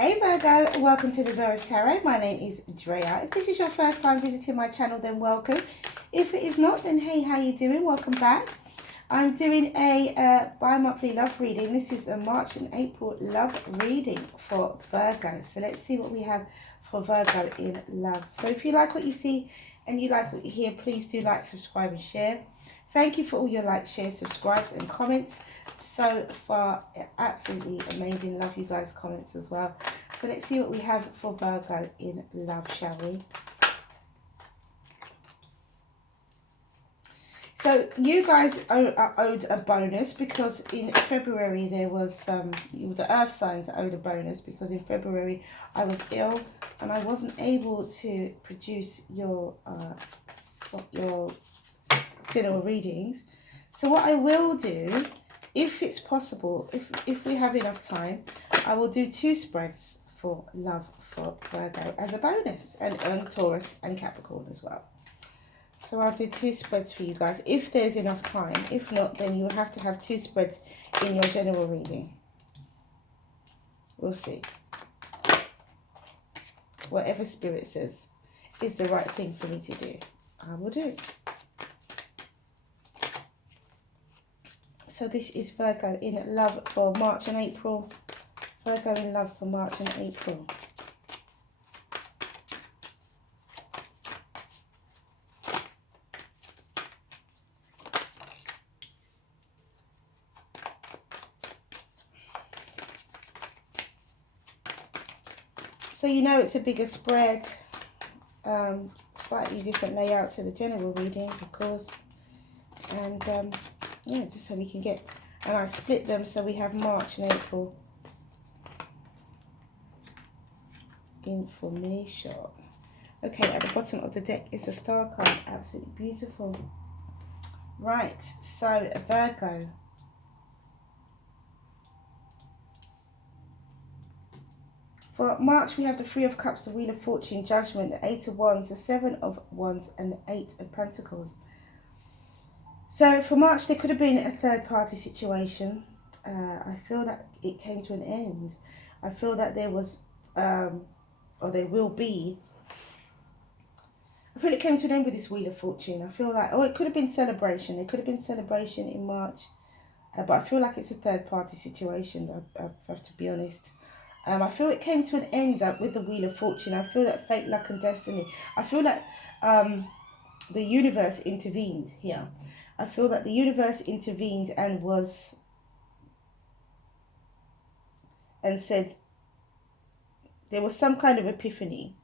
Hey Virgo, welcome to the Zarious Tarot. My name is Drea. If this is your first time visiting my channel, then welcome. If it is not, then hey, how you doing? Welcome back. I'm doing a bi-monthly love reading. This is a March and April love reading for Virgo. So let's see what we have for Virgo in love. So if you like what you see and you like what you hear, please do like, subscribe and share. Thank you for all your likes, shares, subscribes and comments. So far, absolutely amazing. Love you guys' comments as well. So let's see what we have for Virgo in love, shall we? So you guys are owed a bonus because in February there was the earth signs owed a bonus because in February I was ill and I wasn't able to produce your general readings. So what I will do, if it's possible, if we have enough time, I will do 2 spreads for love for Virgo as a bonus, and Taurus and Capricorn as well. So I'll do 2 spreads for you guys if there's enough time. If not, then you'll have to have 2 spreads in your general reading. We'll see. Whatever Spirit says is the right thing for me to do, I will do. So this is Virgo in love for March and April. Virgo in love for March and April. So you know it's a bigger spread. Slightly different layout to the general readings, of course. And yeah, just so we can get, and I split them so we have March and April information. Okay, at the bottom of the deck is a star card. Absolutely beautiful. Right, so Virgo. For March, we have the 3 of Cups, the Wheel of Fortune, Judgment, the 8 of Wands, the 7 of Wands, and the 8 of Pentacles. So for March, there could have been a third-party situation. I feel that it came to an end. I feel that there was, or there will be, I feel it came to an end with this Wheel of Fortune. I feel like, oh, it could have been celebration. There could have been celebration in March. But I feel like it's a third-party situation, I have to be honest. I feel it came to an end with the Wheel of Fortune. I feel that fate, luck and destiny. I feel like the universe intervened here. I feel that the universe intervened and said there was some kind of epiphany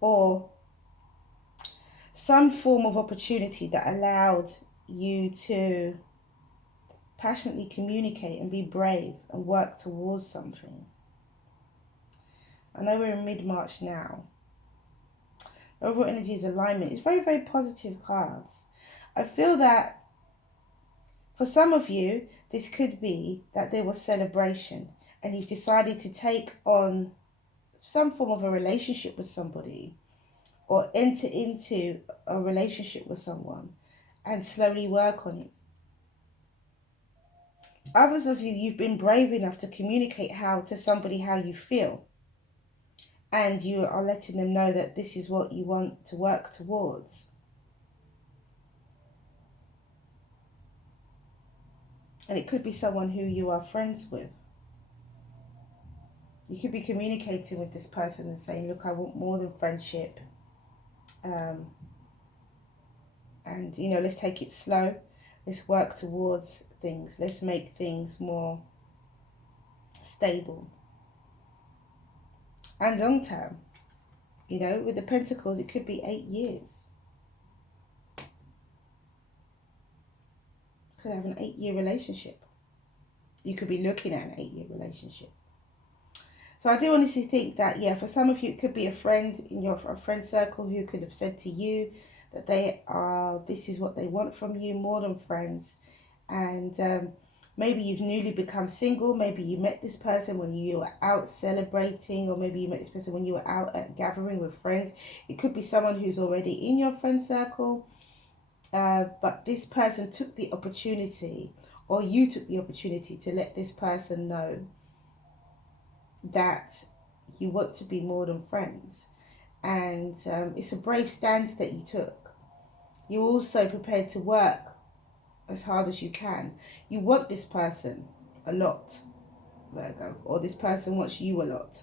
or some form of opportunity that allowed you to passionately communicate and be brave and work towards something. I know we're in mid-March now. Overall energy is alignment. It's very, very positive cards. I feel that for some of you, this could be that there was celebration and you've decided to take on some form of a relationship with somebody or enter into a relationship with someone and slowly work on it. Others of you, you've been brave enough to communicate to somebody how you feel. And you are letting them know that this is what you want to work towards. And it could be someone who you are friends with. You could be communicating with this person and saying, look, I want more than friendship. And, you know, let's take it slow. Let's work towards things. Let's make things more stable. And long term. You know, with the Pentacles, it could be 8 years. Could have an 8-year relationship. You could be looking at an 8-year relationship. So I do honestly think that, yeah, for some of you, it could be a friend in your friend circle who could have said to you that this is what they want from you, more than friends. And maybe you've newly become single. Maybe you met this person when you were out celebrating, or maybe you met this person when you were out at gathering with friends. It could be someone who's already in your friend circle. But this person took the opportunity, or you took the opportunity to let this person know that you want to be more than friends. And it's a brave stance that you took. You're also prepared to work as hard as you can. You want this person a lot, Virgo, or this person wants you a lot.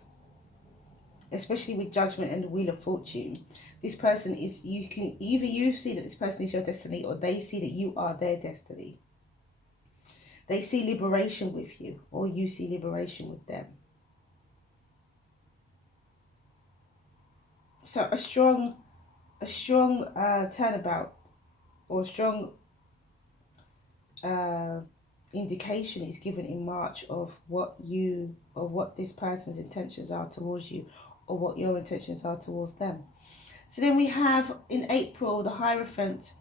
Especially with Judgment and the Wheel of Fortune. This person is, you can, either you see that this person is your destiny, or they see that you are their destiny. They see liberation with you, or you see liberation with them. So a strong turnabout, or a strong indication is given in March of what this person's intentions are towards you, or what your intentions are towards them. So then we have in April the Hierophant,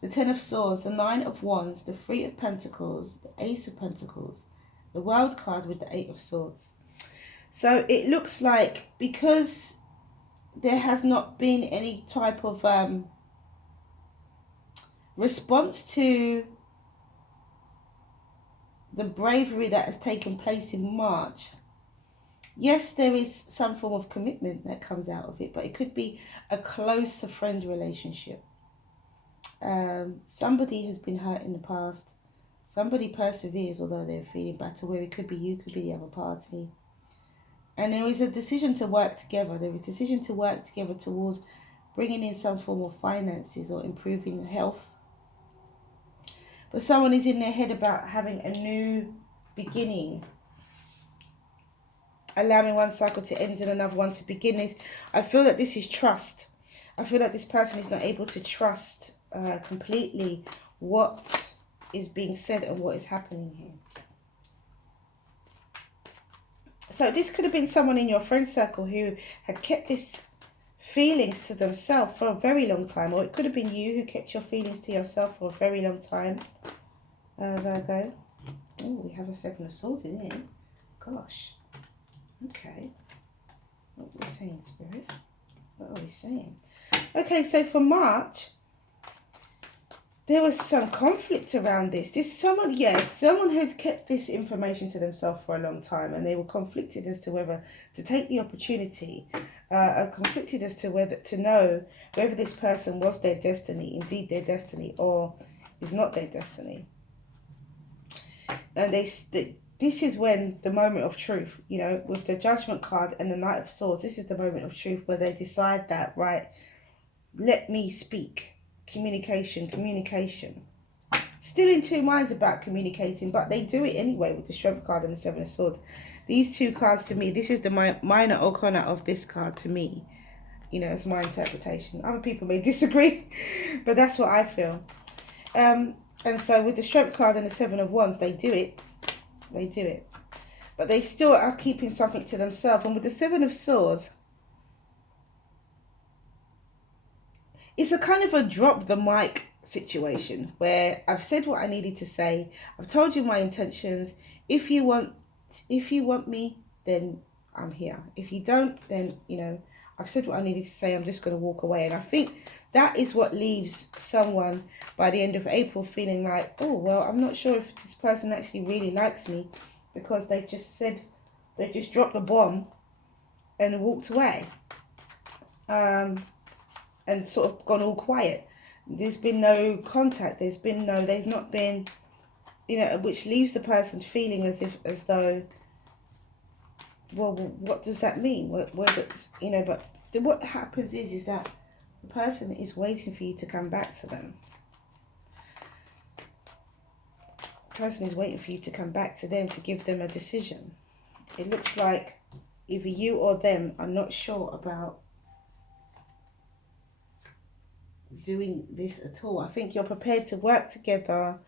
the Ten of Swords, the Nine of Wands, the Three of Pentacles, the Ace of Pentacles, the World card with the Eight of Swords. So it looks like, because there has not been any type of response to the bravery that has taken place in March. Yes, there is some form of commitment that comes out of it, but it could be a closer friend relationship. Somebody has been hurt in the past. Somebody perseveres although they're feeling better, where it could be you, could be the other party. And there is a decision to work together. There is a decision to work together towards bringing in some form of finances or improving health. But someone is in their head about having a new beginning, allowing one cycle to end and another one to begin. I feel that this is trust. I feel that this person is not able to trust completely what is being said and what is happening here. So this could have been someone in your friend circle who had kept this feelings to themselves for a very long time, or it could have been you who kept your feelings to yourself for a very long time, Virgo. Oh, we have a Seven of Swords in here. Gosh. Okay. What are we saying, Spirit? What are we saying? Okay, so for March, there was some conflict around this. Someone who'd kept this information to themselves for a long time, and they were conflicted as to whether to take the opportunity, conflicted as to whether to know whether this person was their destiny, indeed their destiny, or is not their destiny. And this is when the moment of truth, with the Judgment card and the Knight of Swords, this is the moment of truth where they decide that, right, let me speak. Communication. Still in two minds about communicating, but they do it anyway with the Strength card and the Seven of Swords. These two cards, to me, this is the minor arcana of this card to me. It's my interpretation. Other people may disagree, but that's what I feel. And so with the Strength card and the Seven of Wands, they do it. But they still are keeping something to themselves. And with the Seven of Swords, it's a kind of a drop the mic situation where I've said what I needed to say. I've told you my intentions. If you want me, then I'm here. If you don't, then, I've said what I needed to say. I'm just going to walk away. And I think that is what leaves someone by the end of April feeling like, oh, well, I'm not sure if this person actually really likes me, because they've just dropped the bomb and walked away. And sort of gone all quiet. There's been no contact. They've not been, which leaves the person feeling as though, well, what does that mean? But what happens is that the person is waiting for you to come back to them. The person is waiting for you to come back to them to give them a decision. It looks like either you or them are not sure about doing this at all. I think you're prepared to work together,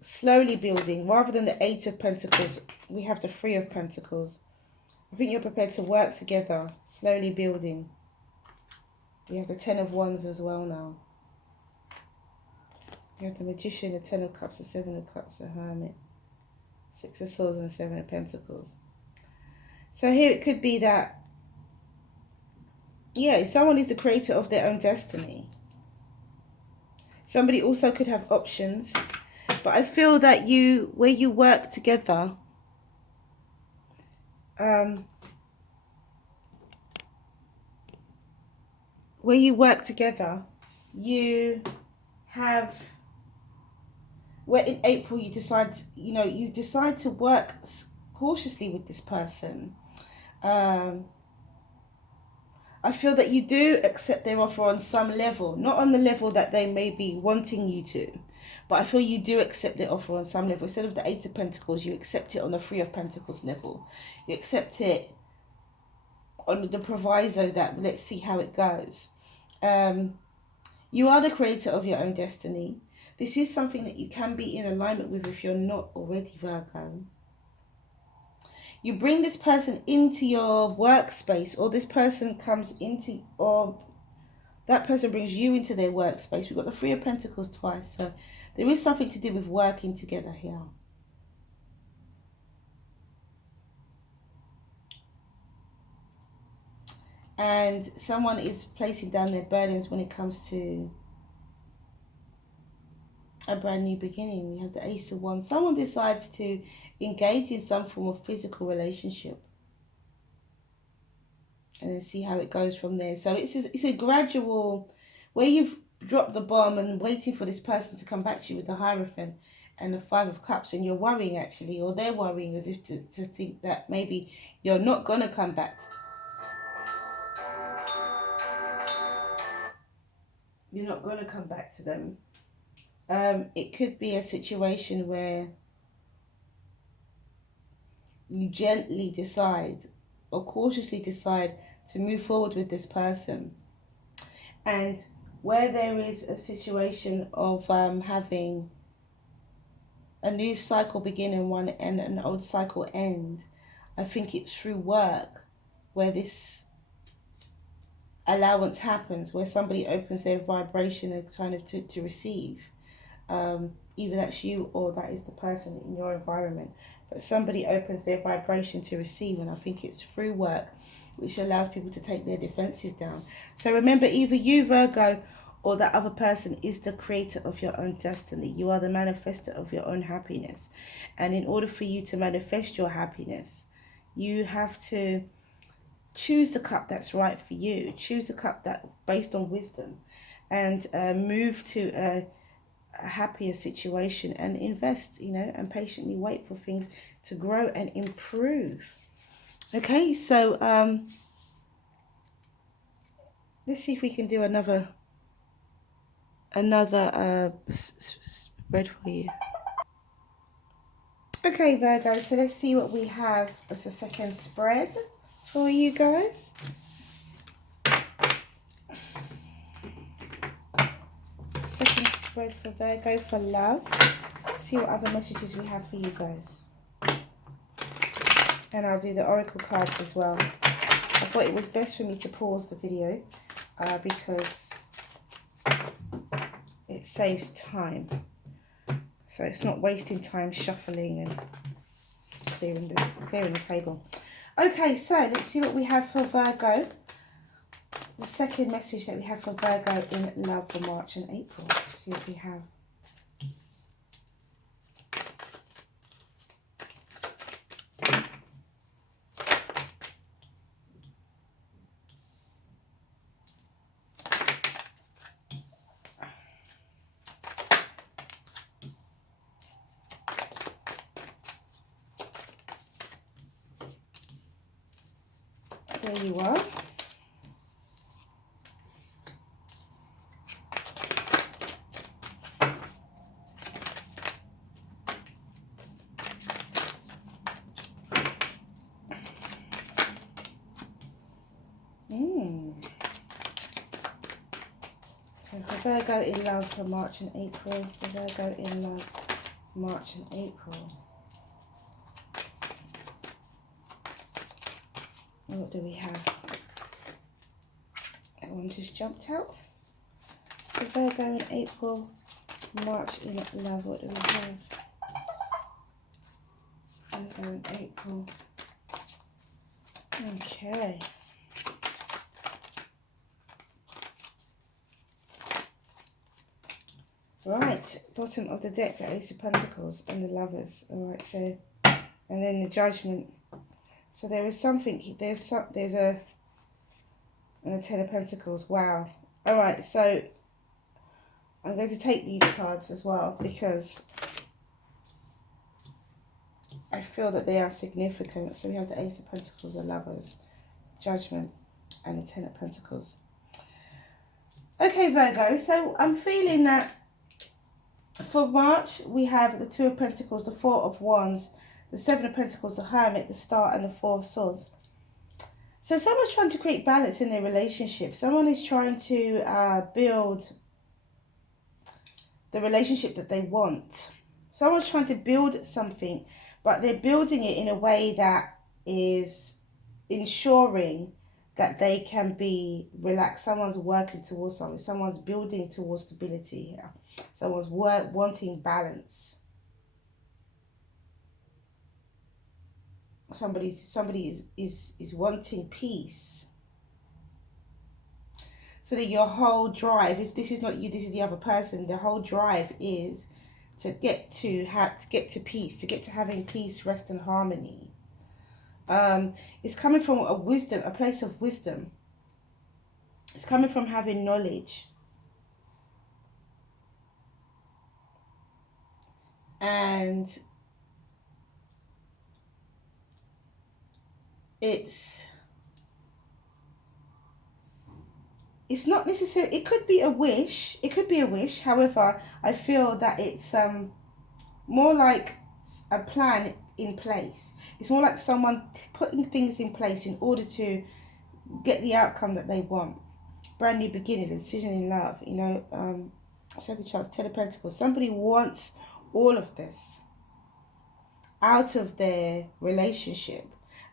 slowly building. Rather than the Eight of Pentacles, we have the Three of Pentacles. I think you're prepared to work together, slowly building. We have the Ten of Wands as well now. You have the Magician, the Ten of Cups, the Seven of Cups, the Hermit, Six of Swords, and the Seven of Pentacles. So here it could be that, someone is the creator of their own destiny. Somebody also could have options. But I feel that where you work together, where you work together, you have, where in April you decide, you decide to work cautiously with this person. I feel that you do accept their offer on some level, not on the level that they may be wanting you to, but I feel you do accept their offer on some level. Instead of the Eight of Pentacles, you accept it on the Three of Pentacles level. You accept it on the proviso that let's see how it goes. You are the creator of your own destiny. This is something that you can be in alignment with if you're not already, Virgo. You bring this person into your workspace, or this person comes into, or that person brings you into their workspace. We've got the Three of Pentacles twice, so there is something to do with working together here. And someone is placing down their burdens when it comes to a brand new beginning. We have the Ace of Wands. Someone decides to engage in some form of physical relationship and then see how it goes from there. So it's a gradual, where you've dropped the bomb and waiting for this person to come back to you with the Hierophant and the Five of Cups, and you're worrying actually, or they're worrying as if to think that maybe you're not going to come back. You're not going to come back to them. It could be a situation where you gently decide or cautiously decide to move forward with this person, and where there is a situation of having a new cycle begin and one and an old cycle end, I think it's through work where this allowance happens, where somebody opens their vibration and kind of to receive. Either that's you or that is the person in your environment, but somebody opens their vibration to receive, and I think it's through work, which allows people to take their defenses down. So remember, either you, Virgo, or that other person is the creator of your own destiny. You are the manifester of your own happiness, and in order for you to manifest your happiness, you have to choose the cup that's right for you. Choose the cup that based on wisdom, and move to a happier situation and invest, and patiently wait for things to grow and improve. Okay, so let's see if we can do another spread for you. Okay, Virgo, so let's see what we have as a second spread for you guys. Second spread for Virgo for love. See what other messages we have for you guys. And I'll do the oracle cards as well. I thought it was best for me to pause the video because it saves time. So it's not wasting time shuffling and clearing the table. Okay, so let's see what we have for Virgo. The second message that we have for Virgo in love for March and April. Let's see what we have. There you are. So for Virgo in love for March and April. For Virgo in love, March and April. What do we have? That one just jumped out. For Virgo in April, March in love, what do we have? Virgo in April. Okay. Right, bottom of the deck, the Ace of Pentacles and the Lovers. Alright, so, and then the Judgment. So there is something, there's a, and the Ten of Pentacles. Wow. All right, so I'm going to take these cards as well because I feel that they are significant. So we have the Ace of Pentacles, the Lovers, Judgment, and the Ten of Pentacles. Okay, Virgo, so I'm feeling that for March, we have the Two of Pentacles, the Four of Wands, the Seven of Pentacles, the Hermit, the Star, and the Four of Swords. So someone's trying to create balance in their relationship. Someone is trying to build the relationship that they want. Someone's trying to build something, but they're building it in a way that is ensuring that they can be relaxed. Someone's working towards something. Someone's building towards stability here. Someone's wanting balance. Somebody is wanting peace. So that your whole drive, if this is not you, this is the other person, the whole drive is to get to peace, to get to having peace, rest and harmony. It's coming from a wisdom, a place of wisdom. It's coming from having knowledge. And it's not necessarily, it could be a wish. It could be a wish. However, I feel that it's more like a plan in place. It's more like someone putting things in place in order to get the outcome that they want. Brand new beginning, a decision in love, you know, second chance, Ten of Pentacles. Somebody wants all of this out of their relationship.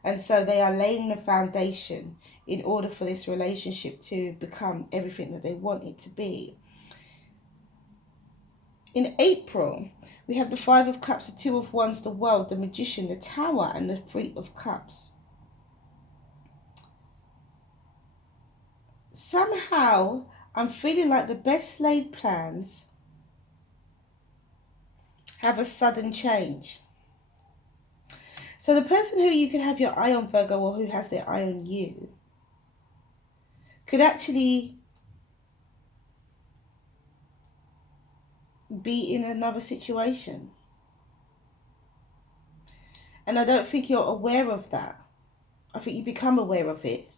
And so they are laying the foundation in order for this relationship to become everything that they want it to be. In April, we have the Five of Cups, the Two of Wands, the World, the Magician, the Tower, and the Three of Cups. Somehow, I'm feeling like the best laid plans have a sudden change. So the person who you can have your eye on, Virgo, or who has their eye on you, could actually be in another situation. And I don't think you're aware of that. I think you become aware of it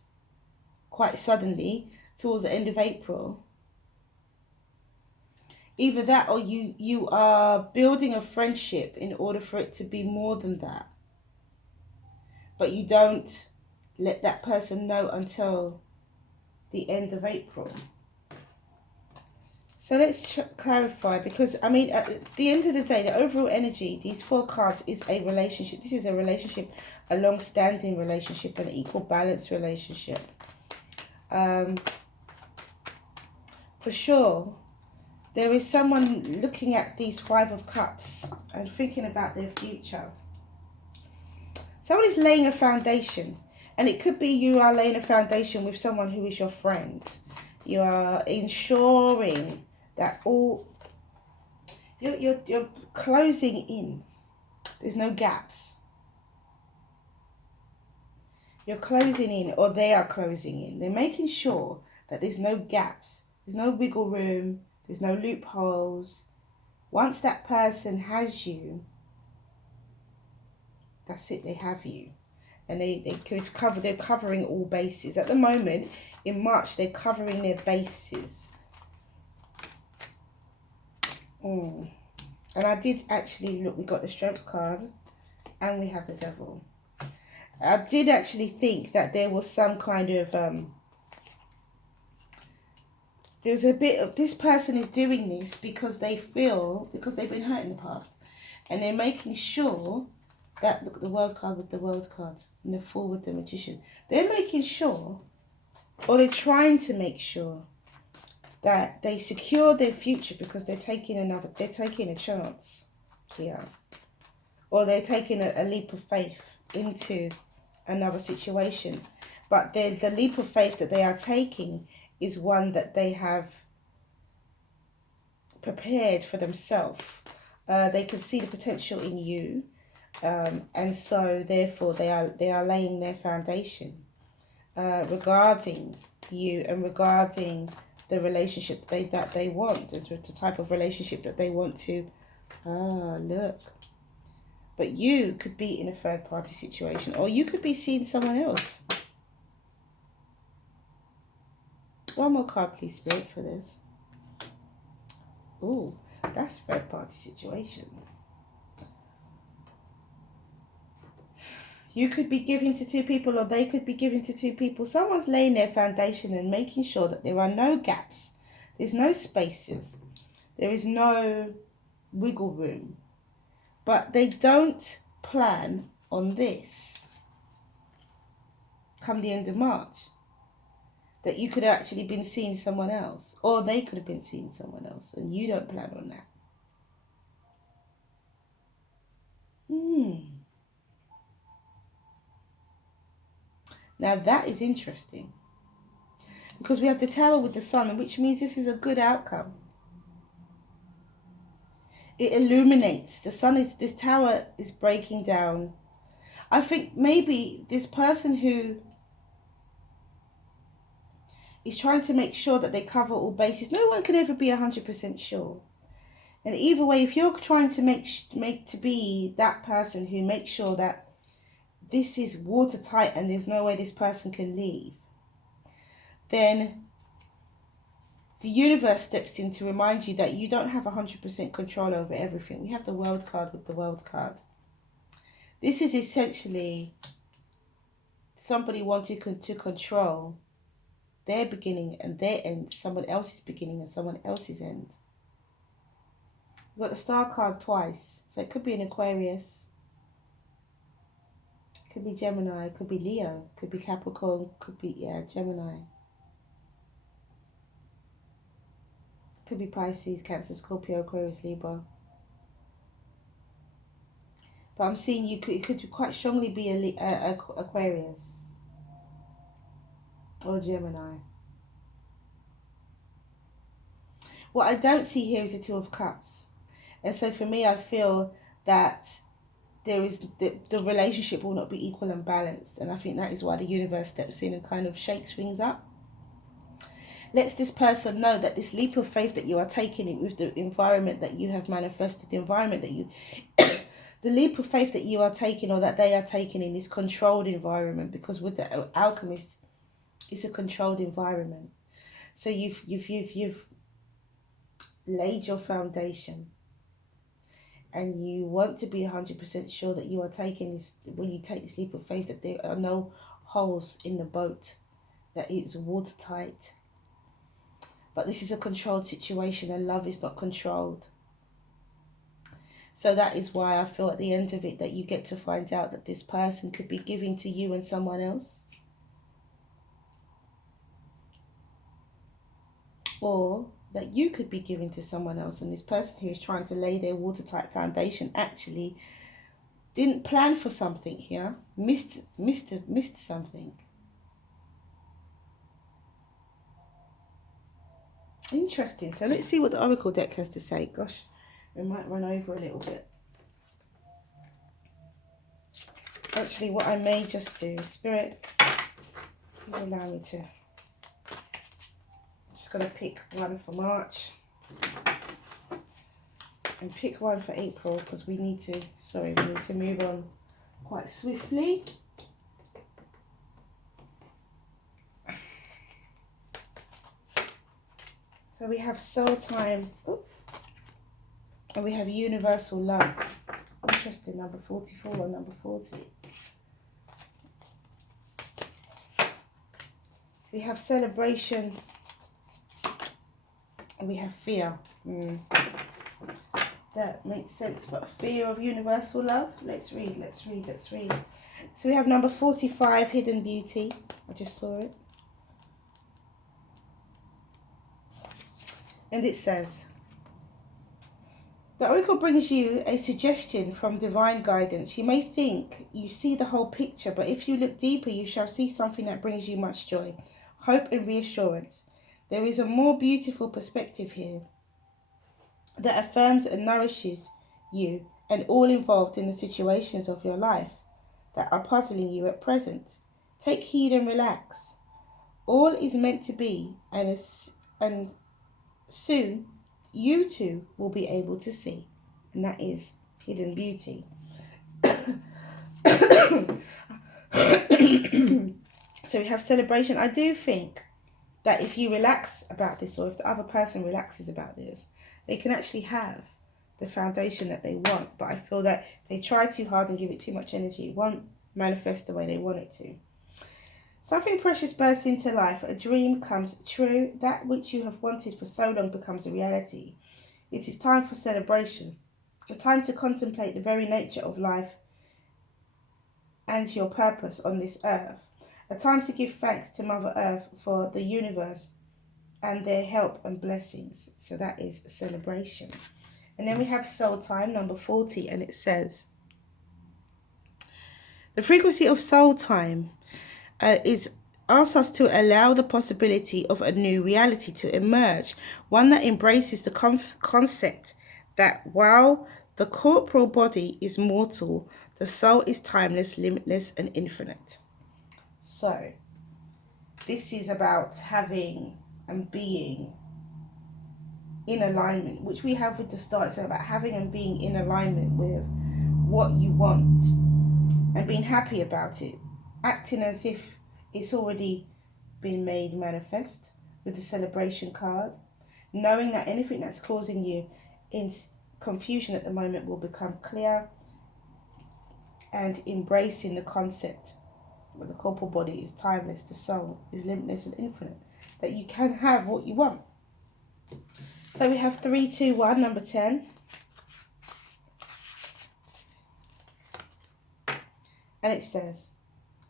quite suddenly towards the end of April. Either that, or you are building a friendship in order for it to be more than that. But you don't let that person know until the end of April. So let's clarify, because I mean, at the end of the day, the overall energy, these four cards, is a relationship. This is a relationship, a long-standing relationship, an equal balance relationship. For sure, there is someone looking at these Five of Cups and thinking about their future. Someone is laying a foundation, and it could be you are laying a foundation with someone who is your friend. You are ensuring that all you're closing in. There's no gaps. You're closing in, or they are closing in. They're making sure that there's no gaps. There's no wiggle room. There's no loopholes. Once that person has you, that's it. They have you, and they could cover. They're covering all bases at the moment. In March, they're covering their bases. And I did actually look. We got the Strength card, and we have the Devil. I did actually think that there was some kind of there's a bit of, this person is doing this because they feel, because they've been hurt in the past, and they're making sure that, look at the World card with the World card and the Fool with the Magician, they're making sure, or they're trying to make sure, that they secure their future, because they're taking a chance here, or they're taking a leap of faith into another situation. But the leap of faith that they are taking is one that they have prepared for themselves. They can see the potential in you. And so therefore they are laying their foundation regarding you and regarding the relationship that they want, the type of relationship that they want to. Look. But you could be in a third party situation, or you could be seeing someone else. One more card, please, Spirit, for this. Oh, that's third party situation. You could be giving to two people, or they could be giving to two people. Someone's laying their foundation and making sure that there are no gaps. There's no spaces. There is no wiggle room. But they don't plan on this come the end of March. That you could have actually been seeing someone else, or they could have been seeing someone else, and you don't plan on that. Now that is interesting, because we have the Tower with the Sun, which means this is a good outcome. It illuminates. The Sun is, this Tower is breaking down. I think maybe this person who is trying to make sure that they cover all bases. No one can ever be 100% sure. And either way, if you're trying to make to be that person who makes sure that this is watertight and there's no way this person can leave, then the universe steps in to remind you that you don't have 100% control over everything. We have the World card with the World card. This is essentially somebody wanting to control their beginning and their end, someone else's beginning and someone else's end. We've got the Star card twice. So it could be an Aquarius, could be Gemini, could be Leo, could be Capricorn, could be, Gemini. Could be Pisces, Cancer, Scorpio, Aquarius, Libra. But I'm seeing it could quite strongly be a Aquarius or Gemini. What I don't see here is the Two of Cups. And so for me, I feel that there is the relationship will not be equal and balanced. And I think that is why the universe steps in and kind of shakes things up. Lets this person know that this leap of faith that you are taking with the environment that you have manifested, the environment that you... the leap of faith that you are taking, or that they are taking, in this controlled environment, because with the Alchemist, it's a controlled environment. So you've laid your foundation, and you want to be 100% sure that you are taking this, when you take this leap of faith, that there are no holes in the boat, that it's watertight. But this is a controlled situation, and love is not controlled. So that is why I feel at the end of it that you get to find out that this person could be giving to you and someone else. Or that you could be giving to someone else, and this person who is trying to lay their watertight foundation actually didn't plan for something here, missed something. Interesting. So let's see what the Oracle deck has to say. Gosh, we might run over a little bit. Actually, what I may just do, Spirit, please allow me to. Just going to pick one for March and pick one for April, because we need to move on quite swiftly. So we have soul time, and we have universal love. Interesting, number 44 and number 40. We have celebration, and we have fear. That makes sense, but fear of universal love. Let's read. So we have number 45, hidden beauty. I just saw it. And it says, the Oracle brings you a suggestion from divine guidance. You may think you see the whole picture, but if you look deeper, you shall see something that brings you much joy, hope and reassurance. There is a more beautiful perspective here that affirms and nourishes you and all involved in the situations of your life that are puzzling you at present. Take heed and relax. All is meant to be, and soon you too will be able to see, and that is hidden beauty. So we have celebration. I do think that if you relax about this, or if the other person relaxes about this, they can actually have the foundation that they want. But I feel that they try too hard and give it too much energy. It won't manifest the way they want it to. Something precious bursts into life. A dream comes true. That which you have wanted for so long becomes a reality. It is time for celebration. A time to contemplate the very nature of life and your purpose on this earth. A time to give thanks to Mother Earth for the universe and their help and blessings. So that is celebration. And then we have soul time, number 40, and it says, the frequency of soul time asks us to allow the possibility of a new reality to emerge, one that embraces the concept that while the corporal body is mortal, the soul is timeless, limitless, and infinite. So, this is about having and being in alignment, which we have with the stars. It's about having and being in alignment with what you want and being happy about it, acting as if it's already been made manifest with the celebration card, knowing that anything that's causing you in confusion at the moment will become clear, and embracing the concept that the corporal body is timeless, the soul is limitless and infinite, that you can have what you want. So we have 3, 2, 1, number 10. And it says,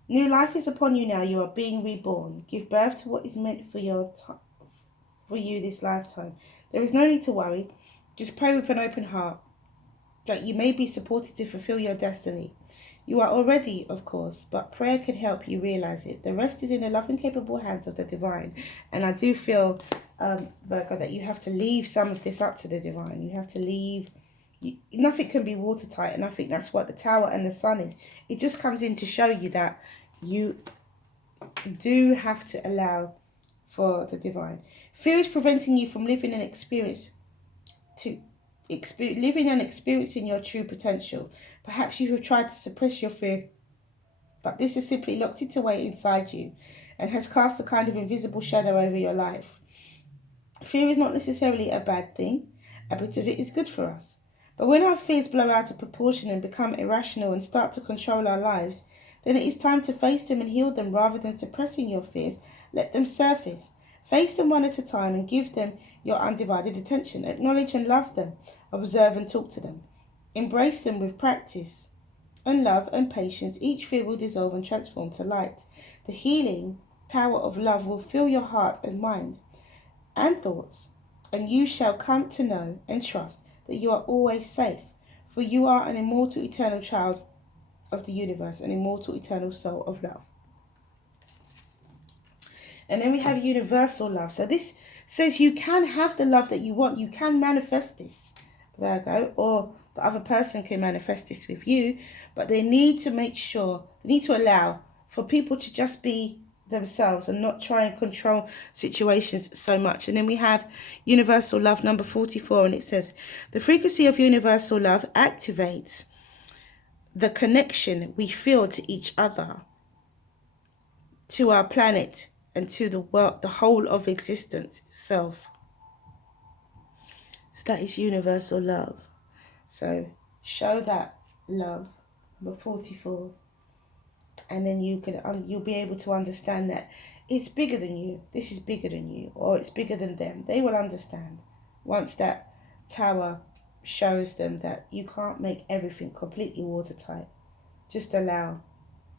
new life is upon you now. You are being reborn. Give birth to what is meant for you this lifetime. There is no need to worry. Just pray with an open heart that you may be supported to fulfill your destiny. You are already, of course, but prayer can help you realize it. The rest is in the loving, capable hands of the divine. And I do feel, Virgo, that you have to leave some of this up to the divine. You have to leave. Nothing can be watertight, and I think that's what the Tower and the Sun is. It just comes in to show you that you do have to allow for the divine. Fear is preventing you from living and experiencing your true potential. Perhaps you have tried to suppress your fear, but this has simply locked it away inside you and has cast a kind of invisible shadow over your life. Fear is not necessarily a bad thing. A bit of it is good for us. But when our fears blow out of proportion and become irrational and start to control our lives, then it is time to face them and heal them rather than suppressing your fears. Let them surface. Face them one at a time and give them your undivided attention. Acknowledge and love them. Observe and talk to them. Embrace them with practice and love and patience. Each fear will dissolve and transform to light. The healing power of love will fill your heart and mind and thoughts, and you shall come to know and trust that you are always safe, for you are an immortal, eternal child of the universe, an immortal, eternal soul of love. And then we have universal love. So this says you can have the love that you want. You can manifest this, Virgo, or the other person can manifest this with you, but they need to make sure, they need to allow for people to just be themselves and not try and control situations so much. And then we have universal love, number 44, and it says, the frequency of universal love activates the connection we feel to each other, to our planet, and to the world, the whole of existence itself. So that is universal love. So show that love, number 44. And then you'll be able to understand that it's bigger than you. This is bigger than you, or it's bigger than them. They will understand once that Tower shows them that you can't make everything completely watertight. Just allow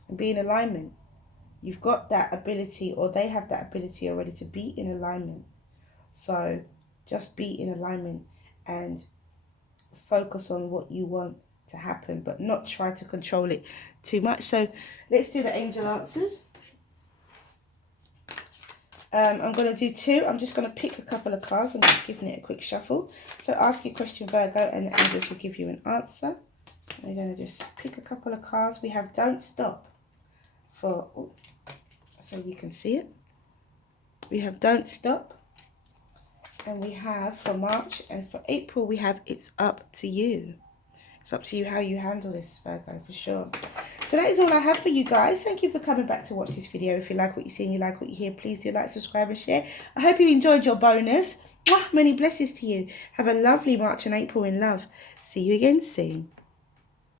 and be in alignment. You've got that ability, or they have that ability already to be in alignment. So just be in alignment and focus on what you want to happen, but not try to control it too much. So let's do the angel answers. I'm going to do 2. I'm just going to pick a couple of cards. I'm just giving it a quick shuffle. So ask your question, Virgo, and the angels will give you an answer. We're going to just pick a couple of cards. We have Don't Stop for, so you can see it. We have Don't Stop. And we have for March, and for April we have It's Up to You. It's up to you how you handle this, Virgo, for sure. So that is all I have for you guys. Thank you for coming back to watch this video. If you like what you see and you like what you hear, please do like, subscribe and share. I hope you enjoyed your bonus. Many blessings to you. Have a lovely March and April in love. See you again soon.